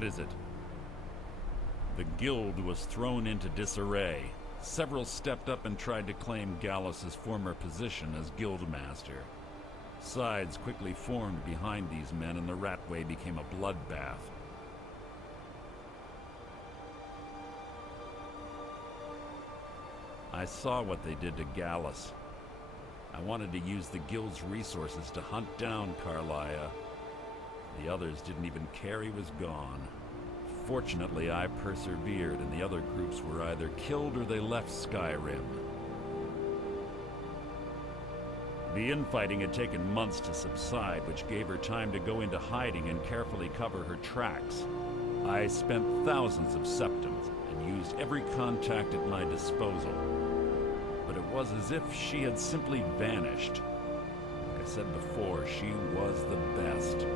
What is it? The guild was thrown into disarray. Several stepped up and tried to claim Gallus's former position as guildmaster. Sides quickly formed behind these men, and the Ratway became a bloodbath. I saw what they did to Gallus. I wanted to use the guild's resources to hunt down Carlia. The others didn't even care he was gone. Fortunately, I persevered, and the other groups were either killed or they left Skyrim. The infighting had taken months to subside, which gave her time to go into hiding and carefully cover her tracks. I spent thousands of septims and used every contact at my disposal. But it was as if she had simply vanished. Like I said before, she was the best.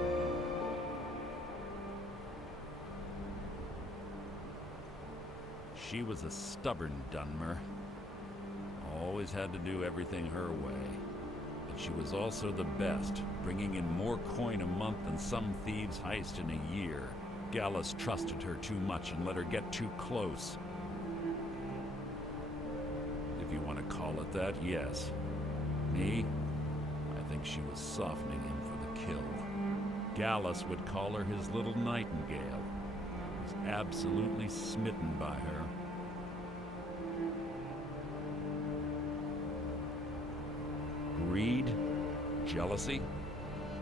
She was a stubborn Dunmer. Always had to do everything her way. But she was also the best, bringing in more coin a month than some thieves heist in a year. Gallus trusted her too much and let her get too close. If you want to call it that, yes. Me? I think she was softening him for the kill. Gallus would call her his little nightingale. He was absolutely smitten by her. Greed? Jealousy?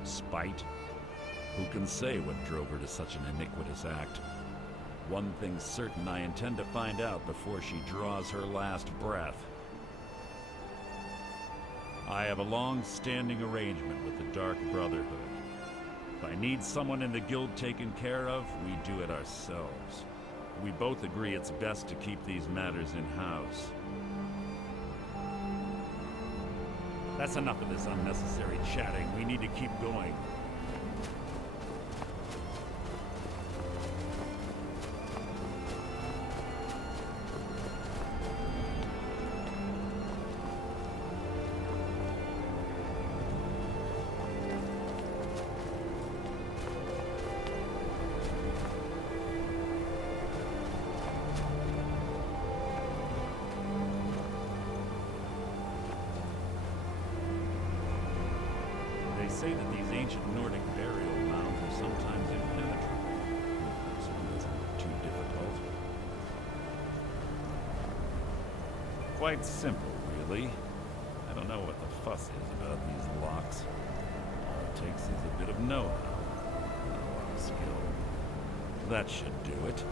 Spite? Who can say what drove her to such an iniquitous act? One thing's certain, I intend to find out before she draws her last breath. I have a long-standing arrangement with the Dark Brotherhood. If I need someone in the guild taken care of, we do it ourselves. We both agree it's best to keep these matters in-house. That's enough of this unnecessary chatting. We need to keep going. They say that these ancient Nordic burial mounds are sometimes impenetrable. This one doesn't look too difficult. Quite simple, really. I don't know what the fuss is about these locks. All it takes is a bit of know-how, and a lot of skill. That should do it.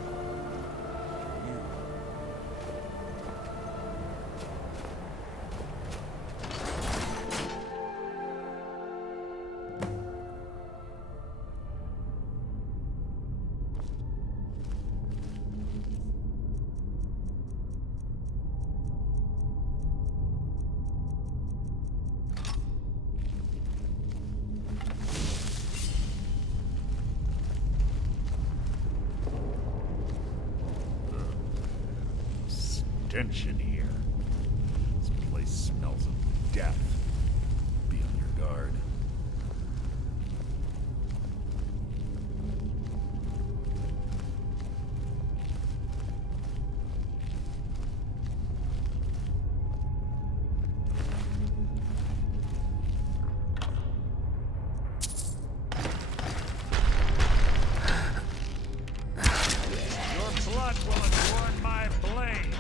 Tension here. This place smells of death. Be on your guard. Your blood will adorn my blade.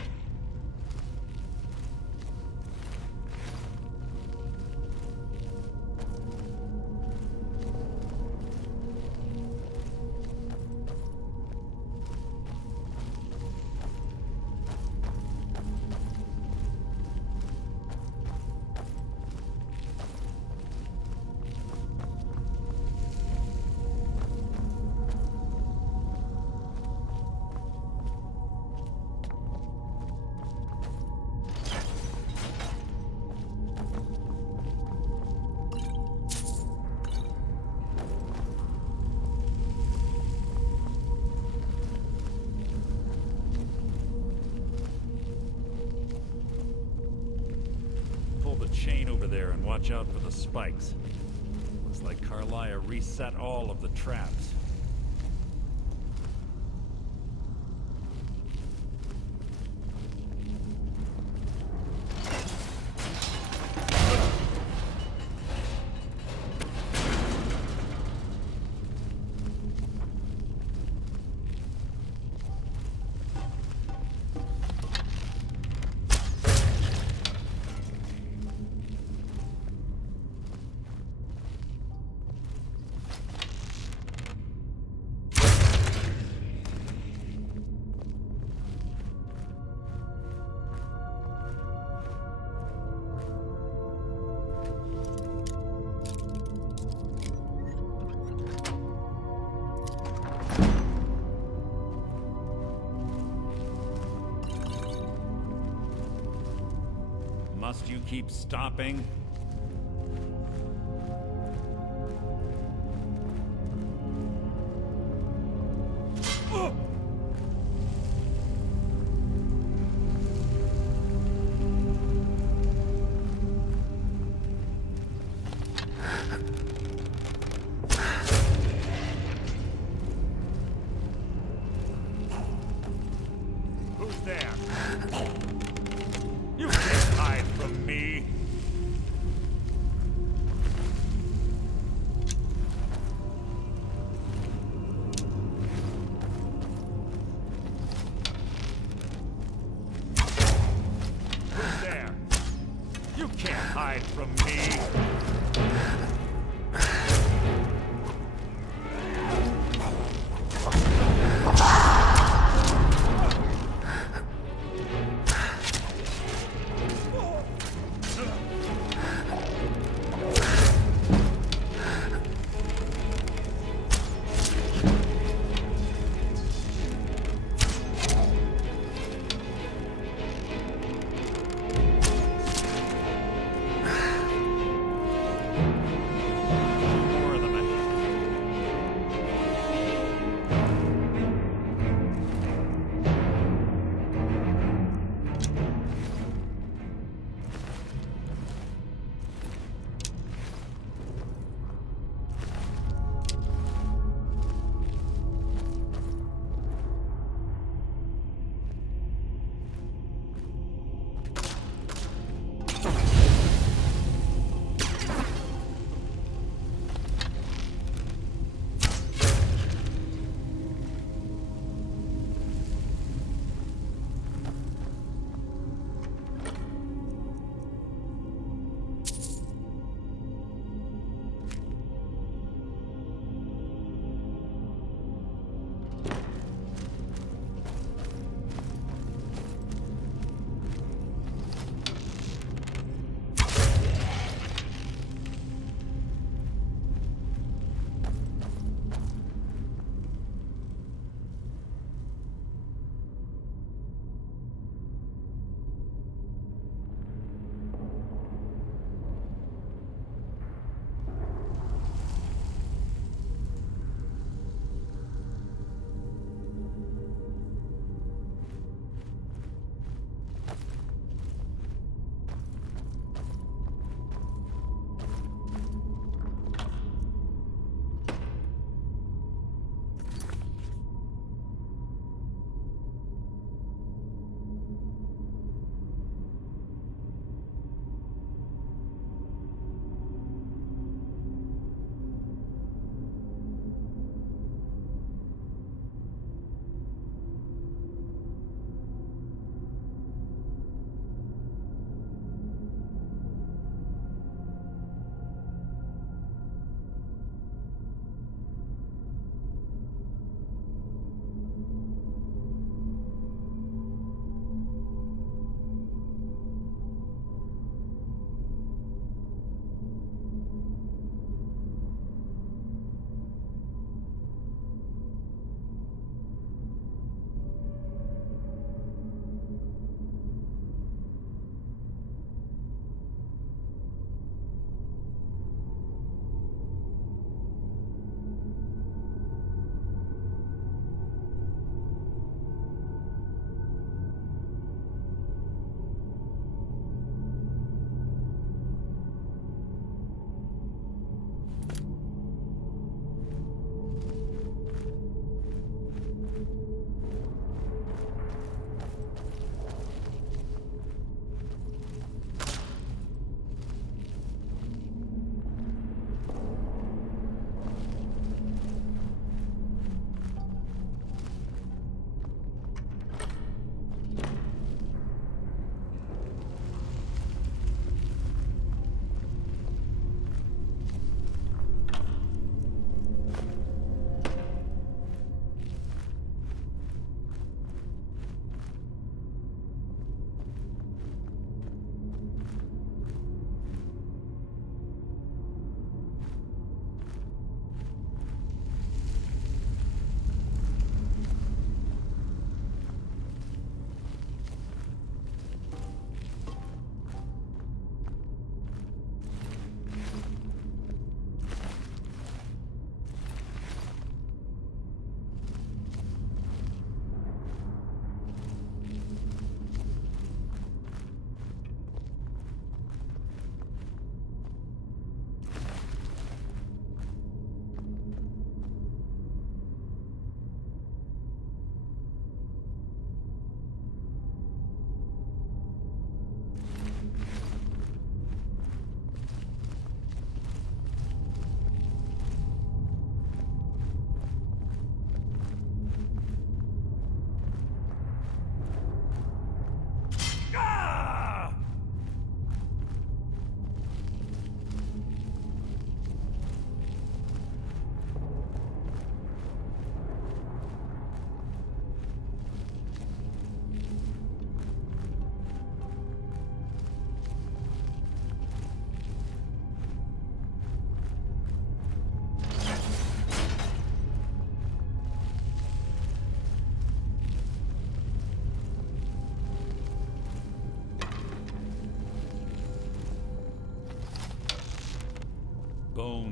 Chain over there and watch out for the spikes. Looks like Carlia reset all of the traps. Must you keep stopping? Who's there? You can't hide from me. Who's there? You can't hide from me.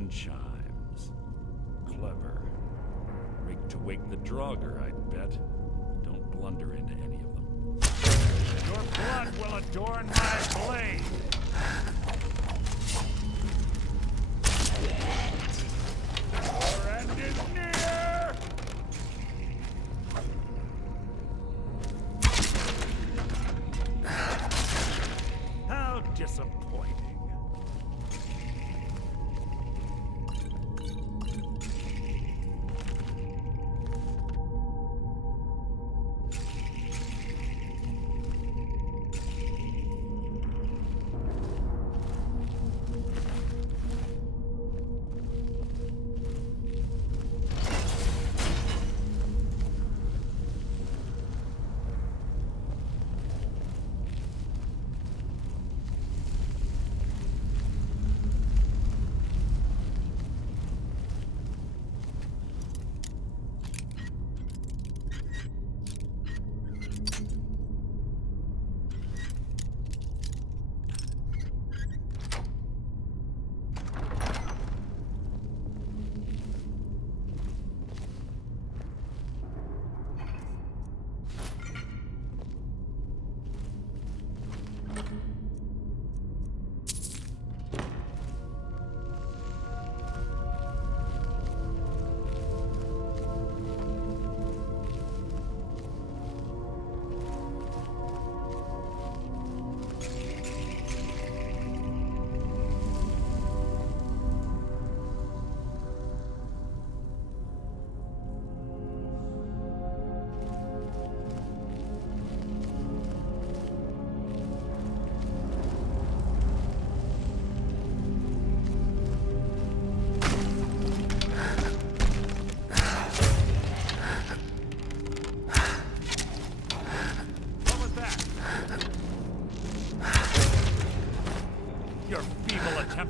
phone chimes. Clever. Rigged to wake the Draugr, I'd bet. Don't blunder into any of them. Your blood will adorn my blade! Your end is near! How disappointing.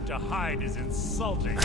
To hide is insulting.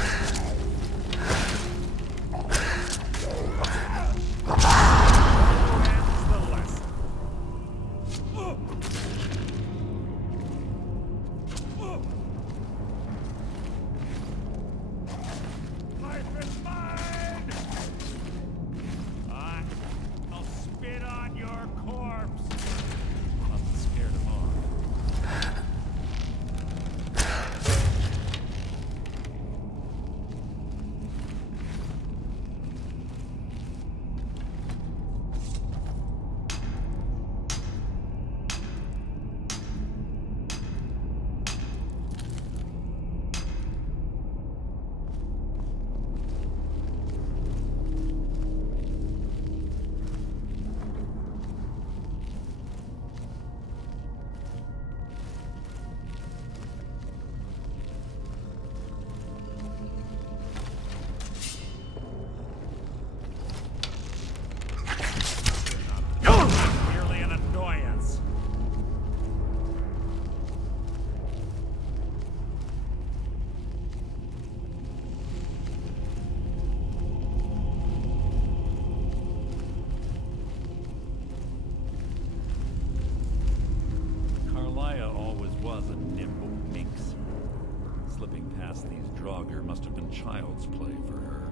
Draugr must have been child's play for her.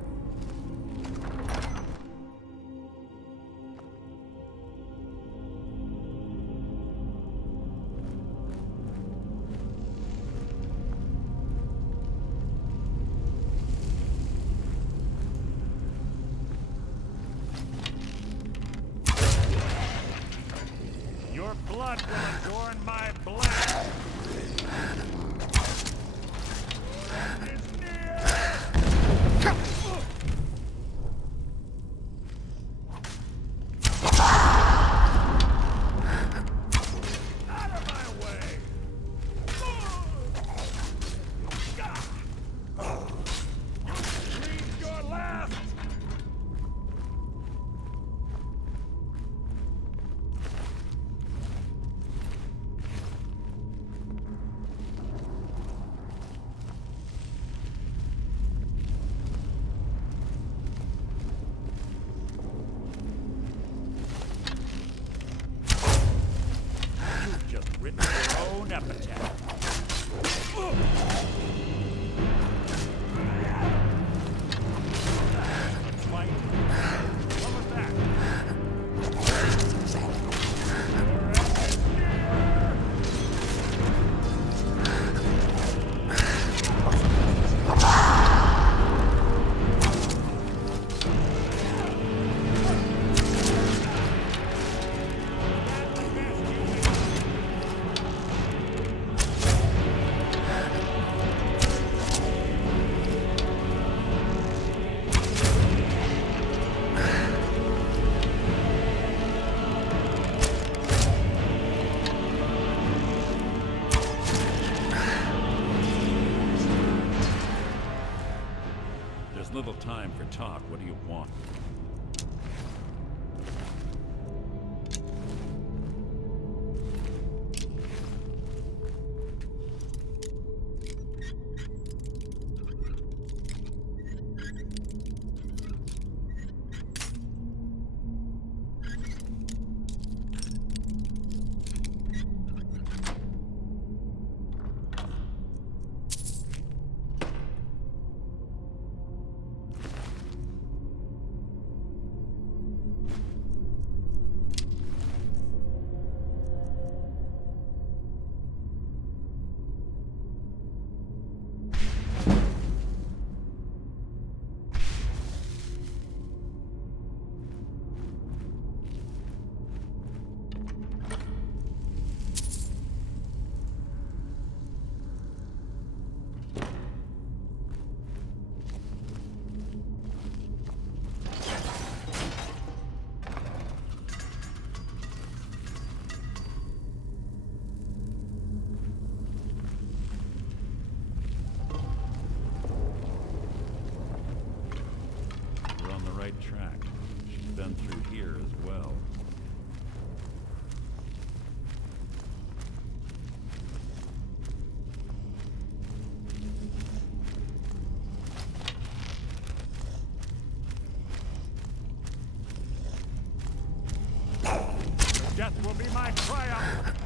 Your blood will adorn my blade! Written your own epitaph. time for talk. What do you want? Track. She's been through here as well. Death will be my triumph!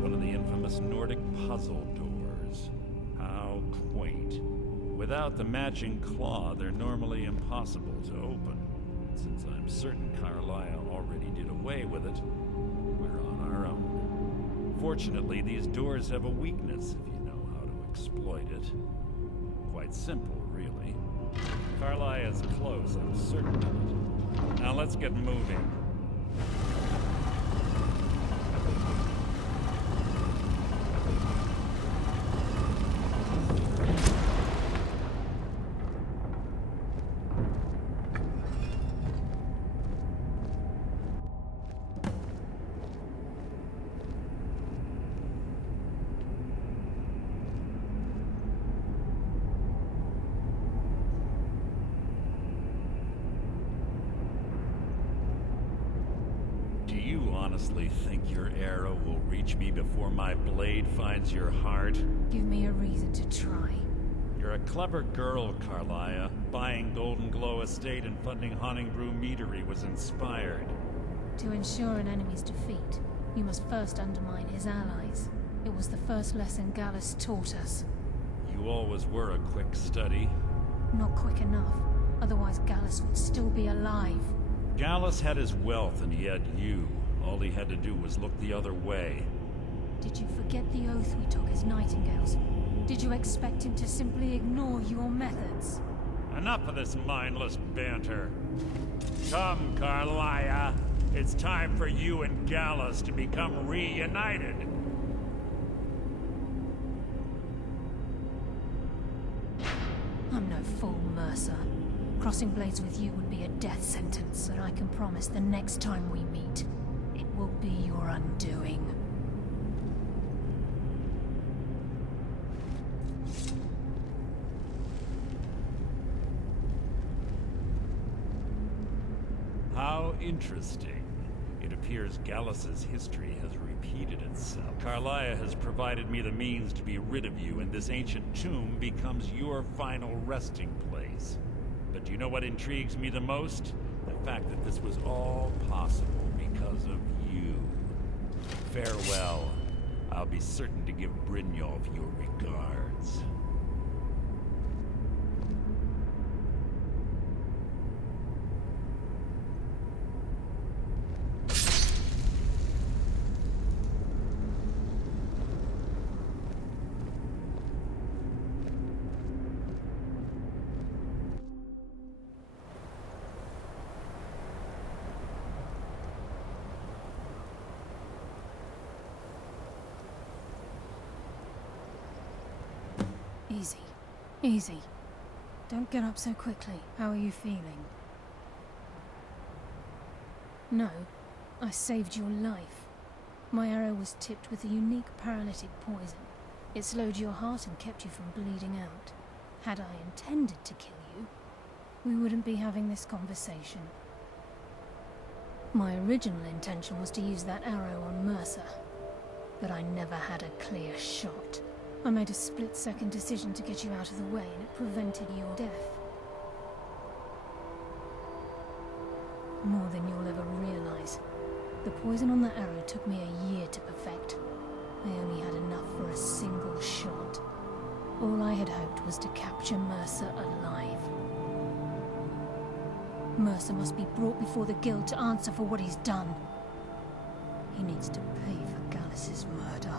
One of the infamous Nordic puzzle doors. How quaint. Without the matching claw, they're normally impossible to open. Since I'm certain Carlisle already did away with it, we're on our own. Fortunately, these doors have a weakness if you know how to exploit it. Quite simple, really. Carlisle is close, I'm certain of it. Now let's get moving. You honestly think your arrow will reach me before my blade finds your heart? Give me a reason to try. You're a clever girl, Carlia. Buying Golden Glow Estate and funding Haunting Brew Meadery was inspired. To ensure an enemy's defeat, you must first undermine his allies. It was the first lesson Gallus taught us. You always were a quick study. Not quick enough, otherwise Gallus would still be alive. Gallus had his wealth and he had you. All he had to do was look the other way. Did you forget the oath we took as Nightingales? Did you expect him to simply ignore your methods? Enough of this mindless banter. Come, Carlia. It's time for you and Gallus to become reunited. I'm no fool, Mercer. Crossing blades with you would be a death sentence, and I can promise the next time we meet, it will be your undoing. How interesting. It appears Gallus's history has repeated itself. Carlia has provided me the means to be rid of you, and this ancient tomb becomes your final resting place. But do you know what intrigues me the most? The fact that this was all possible because of you. Farewell. I'll be certain to give Brynjolf your regards. Easy. Easy. Don't get up so quickly. How are you feeling? No, I saved your life. My arrow was tipped with a unique paralytic poison. It slowed your heart and kept you from bleeding out. Had I intended to kill you, we wouldn't be having this conversation. My original intention was to use that arrow on Mercer, but I never had a clear shot. I made a split-second decision to get you out of the way, and it prevented your death. More than you'll ever realize. The poison on that arrow took me a year to perfect. I only had enough for a single shot. All I had hoped was to capture Mercer alive. Mercer must be brought before the guild to answer for what he's done. He needs to pay for Gallus's murder.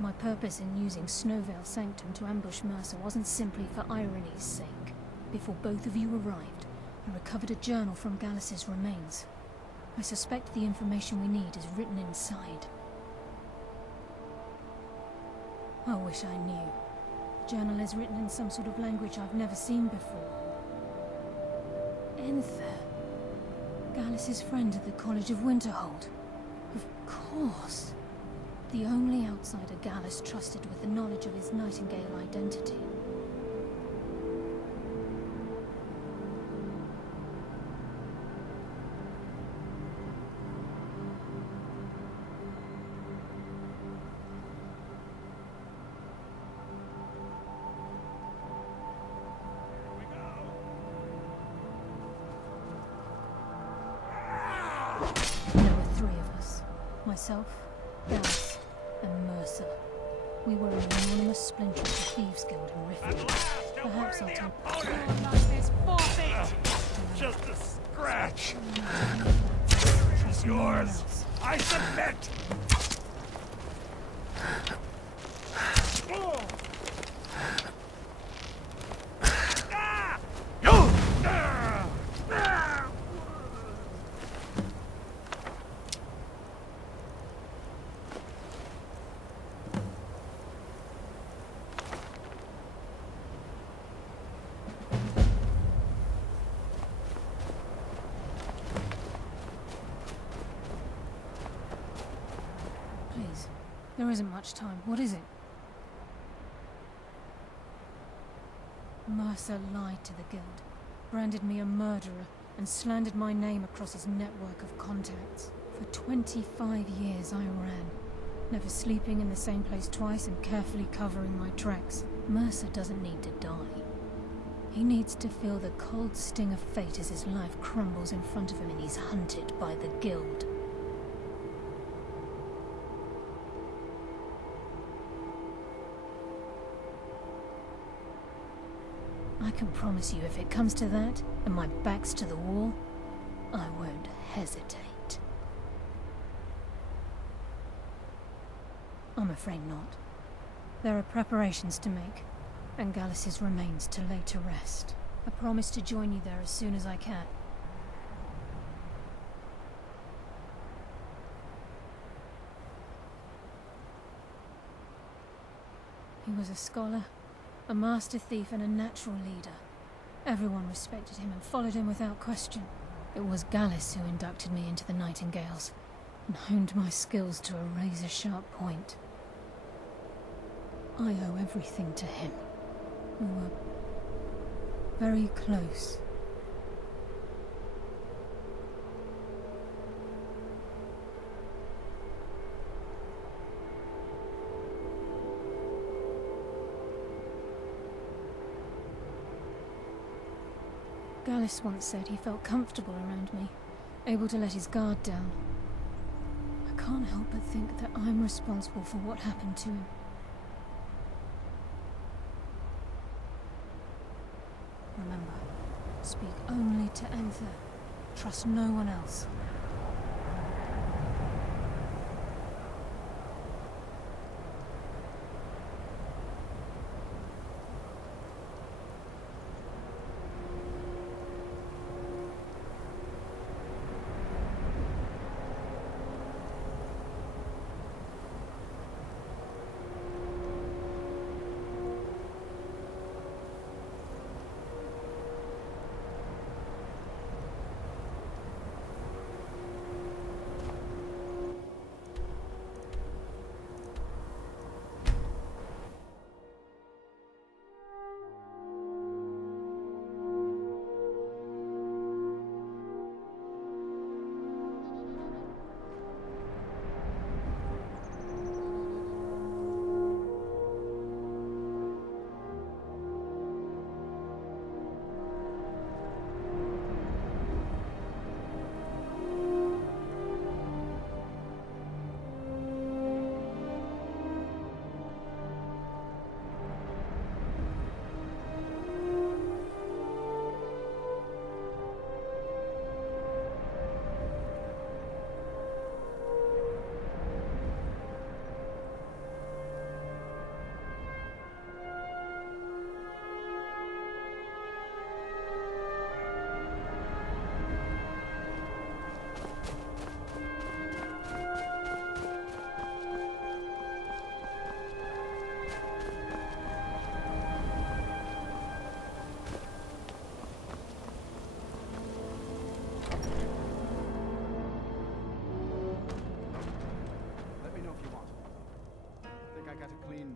My purpose in using Snowvale Sanctum to ambush Mercer wasn't simply for irony's sake. Before both of you arrived, I recovered a journal from Gallus's remains. I suspect the information we need is written inside. I wish I knew. The journal is written in some sort of language I've never seen before. Enther. Gallus's friend at the College of Winterhold. Of course. The only outsider Gallus trusted with the knowledge of his Nightingale identity. There were three of us. Myself, Gallus, and Mercer. We were an anonymous splinter of the Thieves Guild in Riffield. Perhaps I'll tell Just a scratch. Yours. I submit. Please. There isn't much time. What is it? Mercer lied to the guild. Branded me a murderer. and slandered my name across his network of contacts. For 25 years I ran, never sleeping in the same place twice and carefully covering my tracks. Mercer doesn't need to die. He needs to feel the cold sting of fate as his life crumbles in front of him and he's hunted by the Guild. I can promise you, if it comes to that, and my back's to the wall, I won't hesitate. I'm afraid not. There are preparations to make, and Gallus's remains to lay to rest. I promise to join you there as soon as I can. He was a scholar, a master thief and a natural leader. Everyone respected him and followed him without question. It was Gallus who inducted me into the Nightingales and honed my skills to a razor-sharp point. I owe everything to him. We were very close. Gallus once said he felt comfortable around me, able to let his guard down. I can't help but think that I'm responsible for what happened to him. Remember, speak only to Anther. Trust no one else.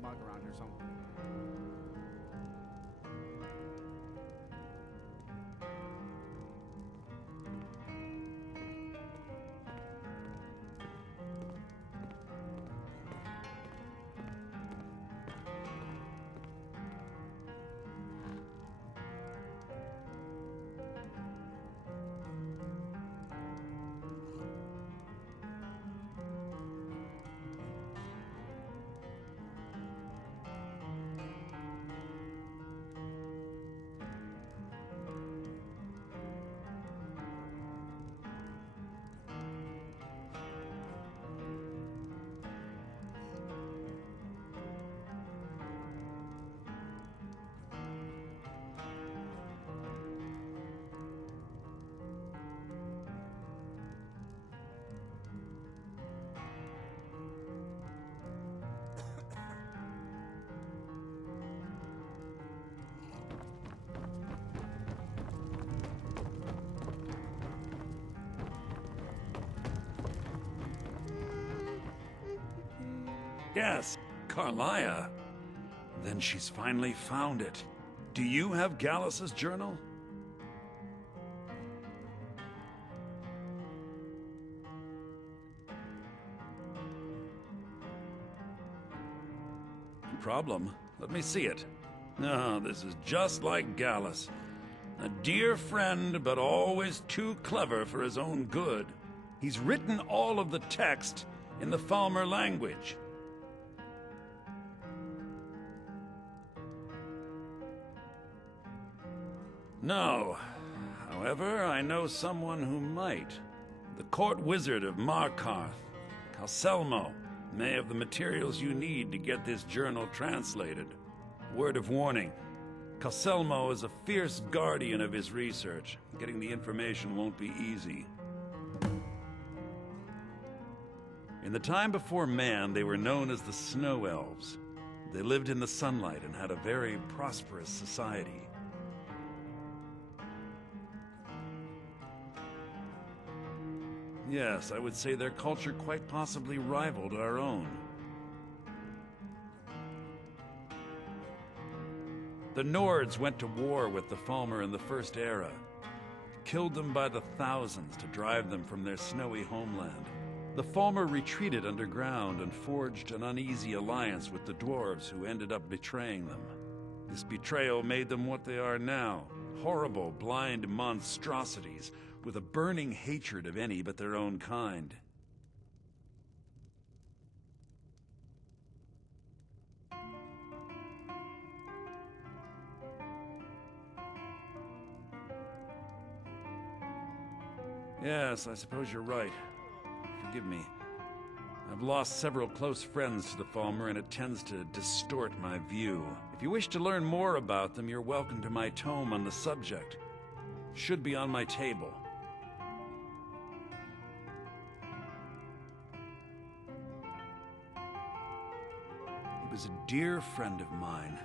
Bug around here somewhere. Yes, Carlia. Then she's finally found it. Do you have Gallus's journal? problem. Let me see it. Oh, this is just like Gallus. A dear friend, but always too clever for his own good. He's written all of the text in the Falmer language. No. However, I know someone who might. The court wizard of Markarth, Calcelmo, may have the materials you need to get this journal translated. Word of warning. Calcelmo is a fierce guardian of his research. Getting the information won't be easy. In the time before man, they were known as the Snow Elves. They lived in the sunlight and had a very prosperous society. Yes, I would say their culture quite possibly rivaled our own. The Nords went to war with the Falmer in the First Era, killed them by the thousands to drive them from their snowy homeland. The Falmer retreated underground and forged an uneasy alliance with the dwarves who ended up betraying them. This betrayal made them what they are now, horrible, blind monstrosities with a burning hatred of any but their own kind. Yes, I suppose you're right. Forgive me. I've lost several close friends to the Falmer, and it tends to distort my view. If you wish to learn more about them, you're welcome to my tome on the subject. Should be on my table. He was a dear friend of mine,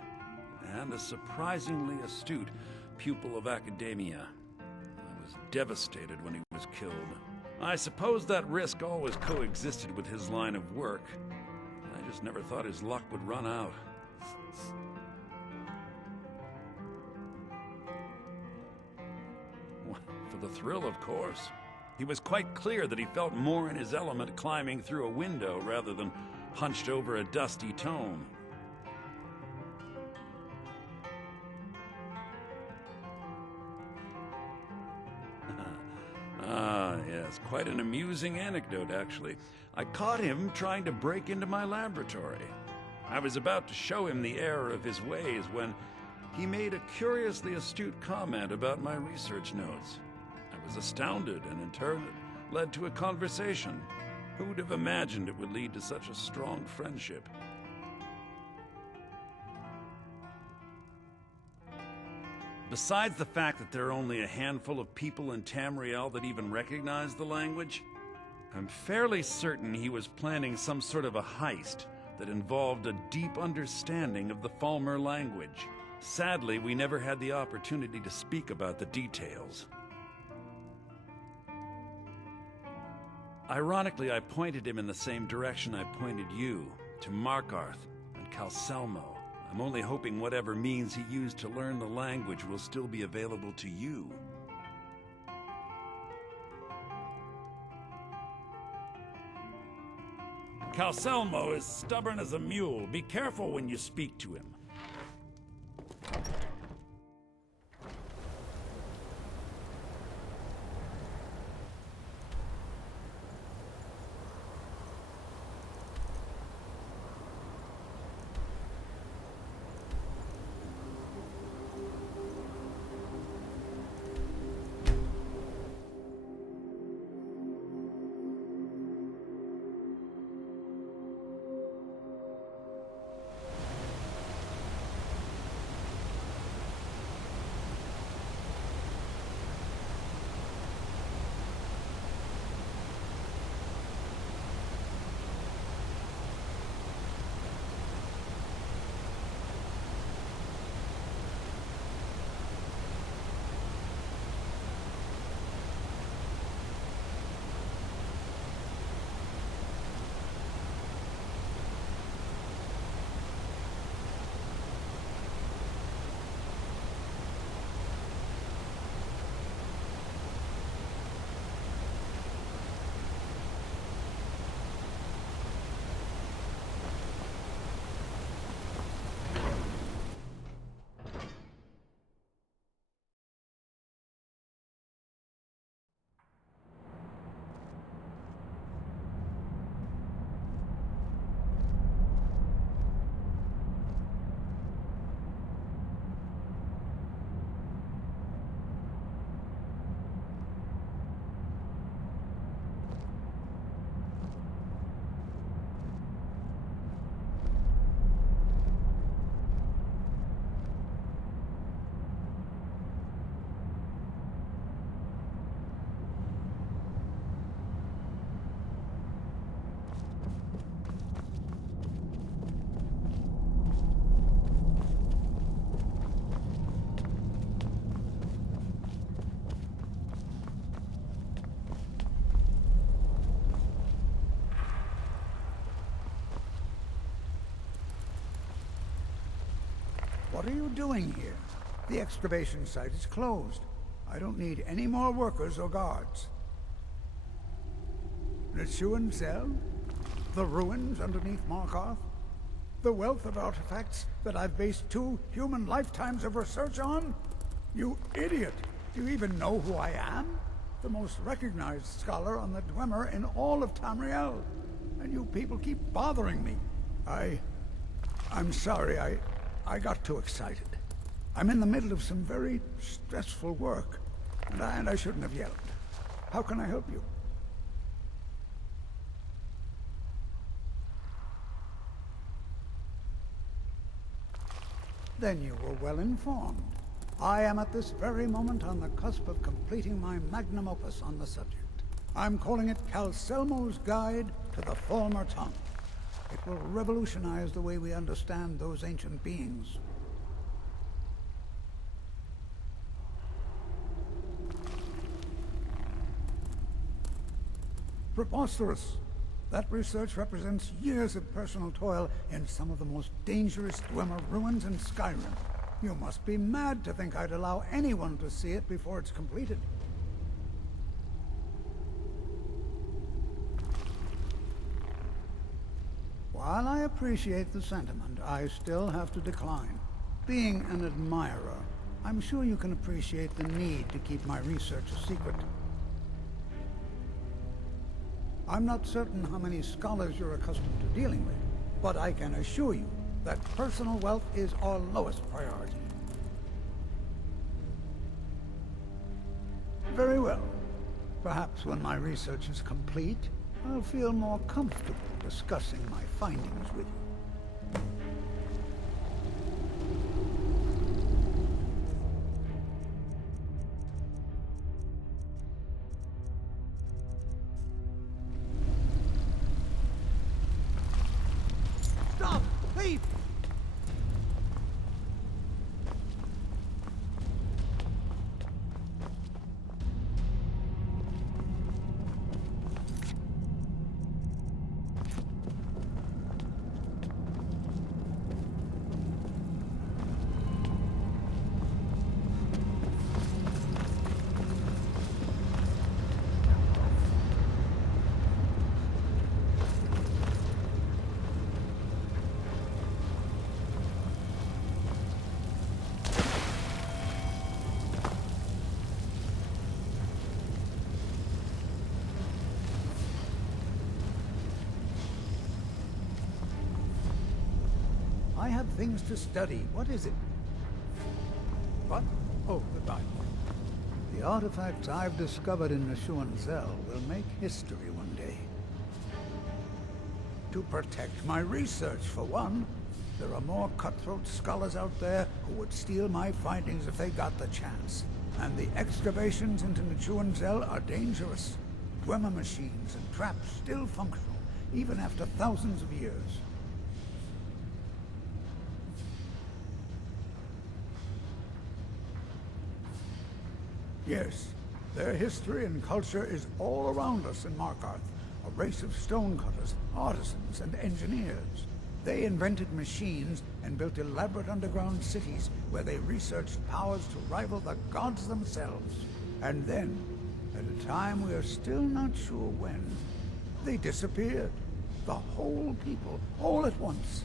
and a surprisingly astute pupil of academia. I was devastated when he was killed. I suppose that risk always coexisted with his line of work. I just never thought his luck would run out. For the thrill, of course. He was quite clear that he felt more in his element climbing through a window rather than hunched over a dusty tome. Yes, quite an amusing anecdote, actually. I caught him trying to break into my laboratory. I was about to show him the error of his ways when he made a curiously astute comment about my research notes. I was astounded, and in turn it led to a conversation. Who'd have imagined it would lead to such a strong friendship? Besides the fact that there are only a handful of people in Tamerial that even recognize the language, I'm fairly certain he was planning some sort of a heist that involved a deep understanding of the Falmer language. Sadly, we never had the opportunity to speak about the details. Ironically, I pointed him in the same direction I pointed you, to Markarth and Calcelmo. I'm only hoping whatever means he used to learn the language will still be available to you. Calcelmo is stubborn as a mule. Be careful when you speak to him. What are you doing here? The excavation site is closed. I don't need any more workers or guards. Nishuan Zell? The ruins underneath Markarth? The wealth of artifacts that I've based 2 human lifetimes of research on? You idiot! Do you even know who I am? The most recognized scholar on the Dwemer in all of Tamerial. And you people keep bothering me. I'm sorry, I got too excited. I'm in the middle of some very stressful work, and I shouldn't have yelled. How can I help you? Then you were well informed. I am at this very moment on the cusp of completing my magnum opus on the subject. I'm calling it Calselmo's Guide to the Former Tongue. It will revolutionize the way we understand those ancient beings. Preposterous! That research represents years of personal toil in some of the most dangerous Dwemer ruins in Skyrim. You must be mad to think I'd allow anyone to see it before it's completed. While I appreciate the sentiment, I still have to decline. Being an admirer, I'm sure you can appreciate the need to keep my research a secret. I'm not certain how many scholars you're accustomed to dealing with, but I can assure you that personal wealth is our lowest priority. Very well. Perhaps when my research is complete, I'll feel more comfortable discussing my findings with you. Stop! Leave! I have things to study. What is it? What? Oh, goodbye. The artifacts I've discovered in Nishuan Zell will make history one day. To protect my research, for one. There are more cutthroat scholars out there who would steal my findings if they got the chance. And the excavations into Nishuan Zell are dangerous. Dwemer machines and traps still functional, even after thousands of years. Yes, their history and culture is all around us in Markarth. A race of stonecutters, artisans, and engineers. They invented machines and built elaborate underground cities where they researched powers to rival the gods themselves. And then, at a time we are still not sure when, they disappeared. The whole people, all at once,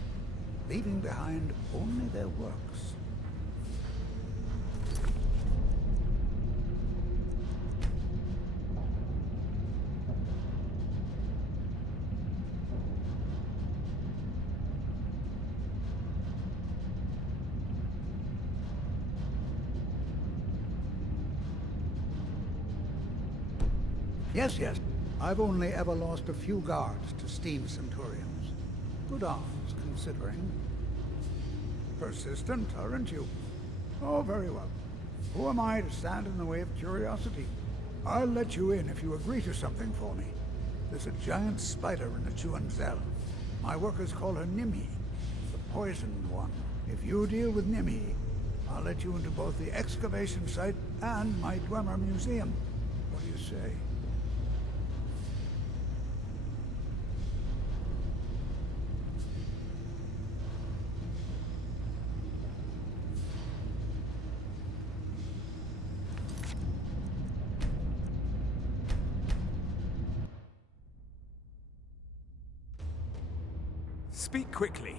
leaving behind only their works. Yes. I've only ever lost a few guards to steam centurions. Good arms, considering. Persistent, aren't you? Oh, very well. Who am I to stand in the way of curiosity? I'll let you in if you agree to something for me. There's a giant spider in the Nishuan Zell. My workers call her Nimi, the poisoned one. If you deal with Nimi, I'll let you into both the excavation site and my Dwemer museum. What do you say? Speak quickly.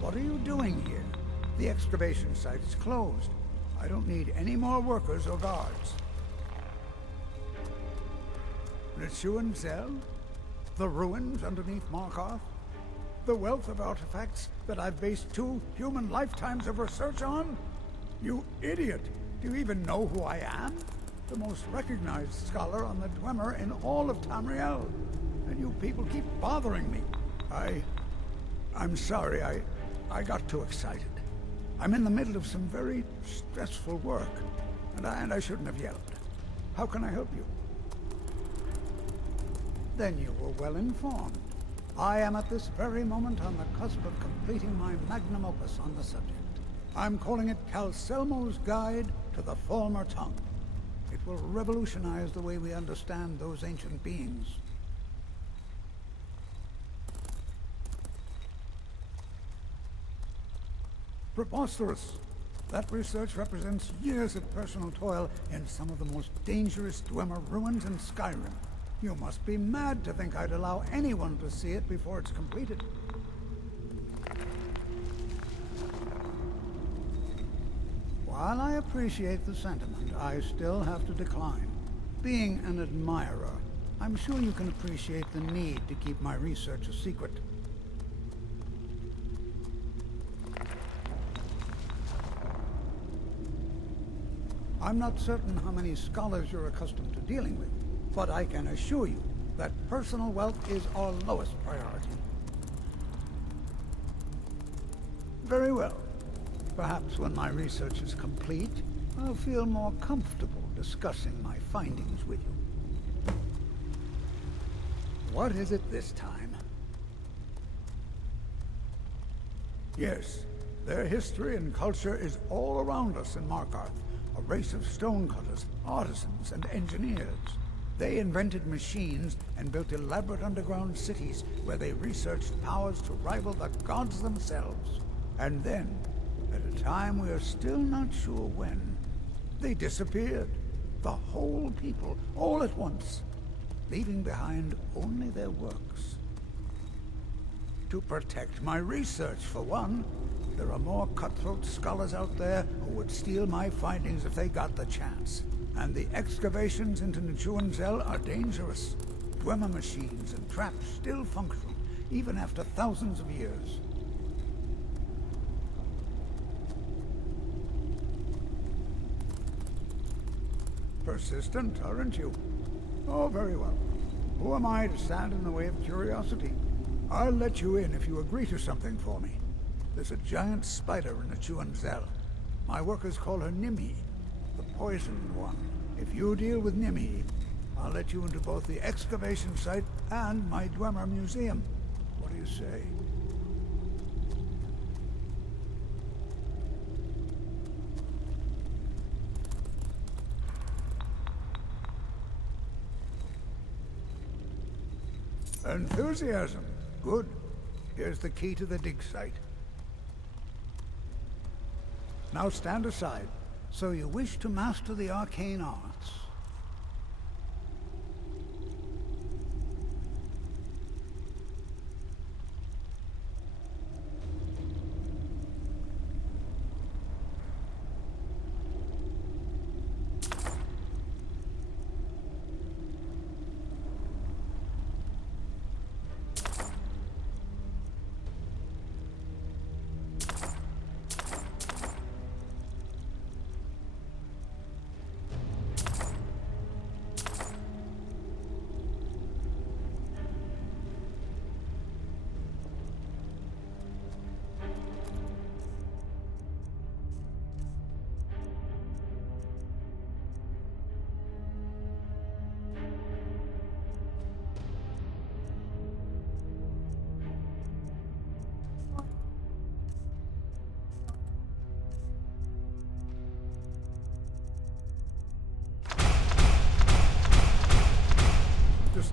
What are you doing here? The excavation site is closed. I don't need any more workers or guards. Cell? The ruins underneath Markarth? The wealth of artifacts that I've based 2 human lifetimes of research on? You idiot! Do you even know who I am? The most recognized scholar on the Dwemer in all of Tamerial. And you people keep bothering me. I'm sorry, I got too excited. I'm in the middle of some very stressful work, and I shouldn't have yelled. How can I help you? Then you were well informed. I am at this very moment on the cusp of completing my magnum opus on the subject. I'm calling it Calcelmo's Guide to the Falmer Tongue. It will revolutionize the way we understand those ancient beings. Preposterous! That research represents years of personal toil in some of the most dangerous Dwemer ruins in Skyrim. You must be mad to think I'd allow anyone to see it before it's completed. While I appreciate the sentiment, I still have to decline. Being an admirer, I'm sure you can appreciate the need to keep my research a secret. I'm not certain how many scholars you're accustomed to dealing with, but I can assure you that personal wealth is our lowest priority. Very well. Perhaps when my research is complete, I'll feel more comfortable discussing my findings with you. What is it this time? Yes, their history and culture is all around us in Markarth. A race of stonecutters, artisans, and engineers. They invented machines and built elaborate underground cities where they researched powers to rival the gods themselves. And then, at a time we are still not sure when, they disappeared. The whole people, all at once, leaving behind only their works. To protect my research, for one. There are more cutthroat scholars out there who would steal my findings if they got the chance. And the excavations into Cell are dangerous. Dwemer machines and traps still function, even after thousands of years. Persistent, aren't you? Oh, very well. Who am I to stand in the way of curiosity? I'll let you in if you agree to something for me. There's a giant spider in Cell. My workers call her Nimmi, the poisoned one. If you deal with Nimmi, I'll let you into both the excavation site and my Dwemer museum. What do you say? Enthusiasm. Good. Here's the key to the dig site. Now stand aside. So you wish to master the arcane arts?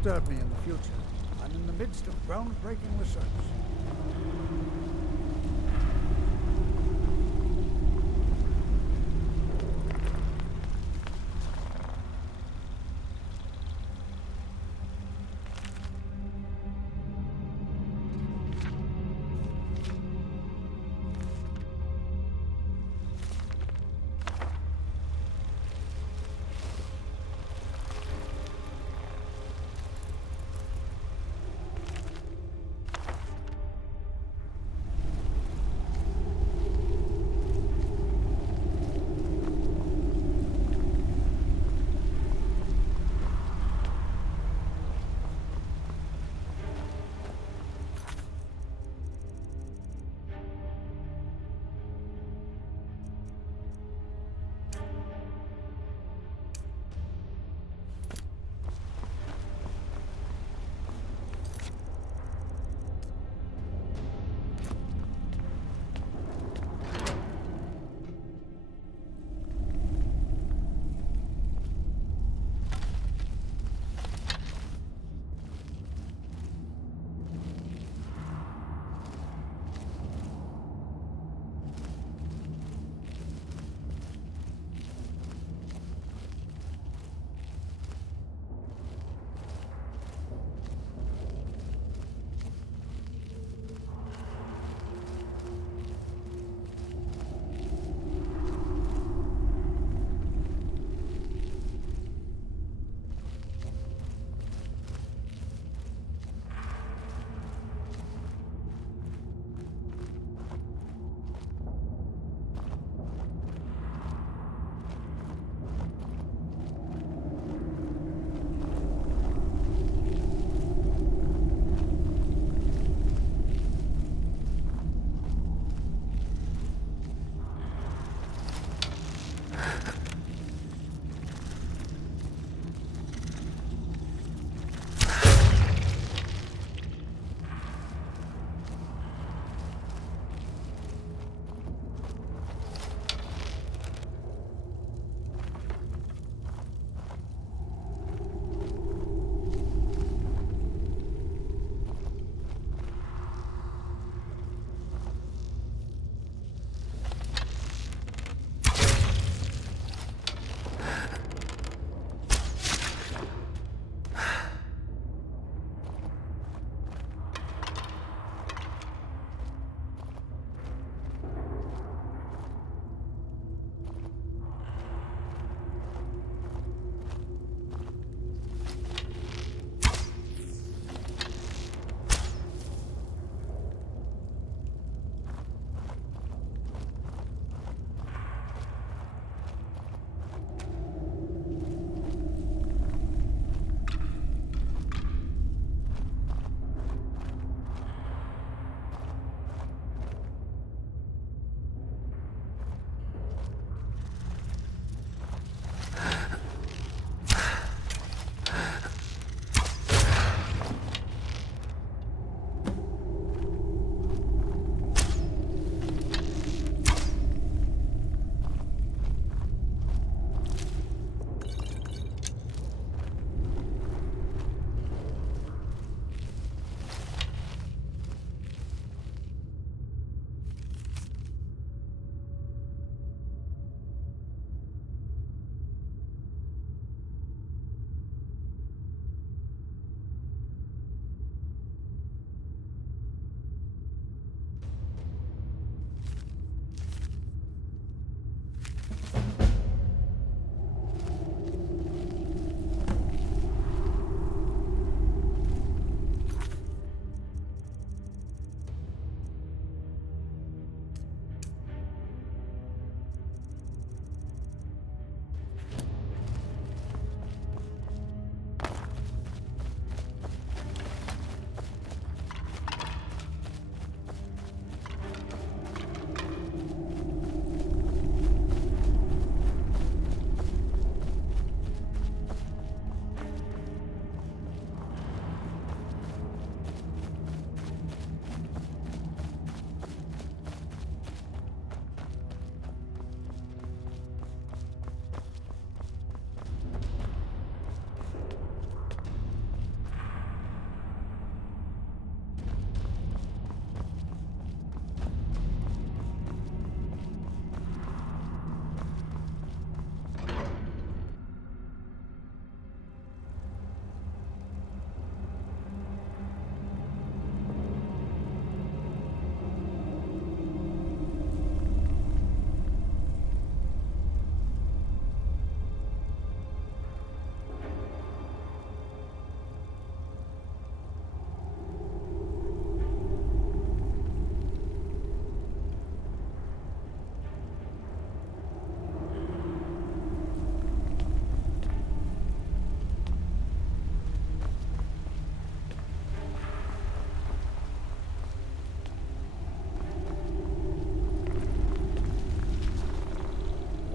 disturb me in the future. I'm in the midst of groundbreaking research.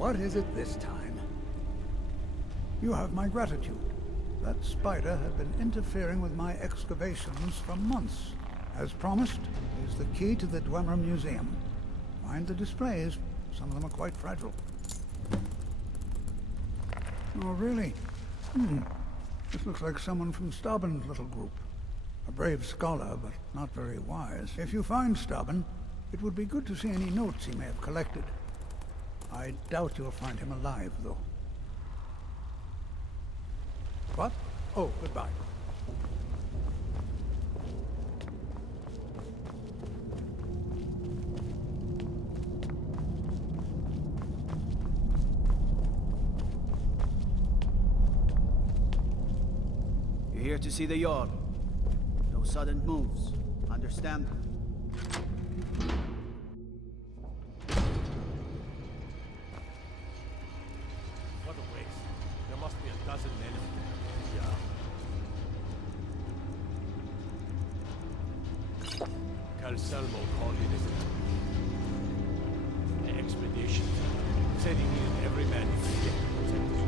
What is it this time? You have my gratitude. That spider had been interfering with my excavations for months. As promised, is the key to the Dwemer Museum. Mind the displays. Some of them are quite fragile. Oh, really? This looks like someone from Stauben's little group. A brave scholar, but not very wise. If you find Stauben, it would be good to see any notes he may have collected. I doubt you'll find him alive, though. What? Oh, goodbye. You're here to see the Jarl. No sudden moves. Understand? What a waste. There must be a dozen men in there. Yeah. Calselmo called it an expedition. Said he needed every man he could get to protect his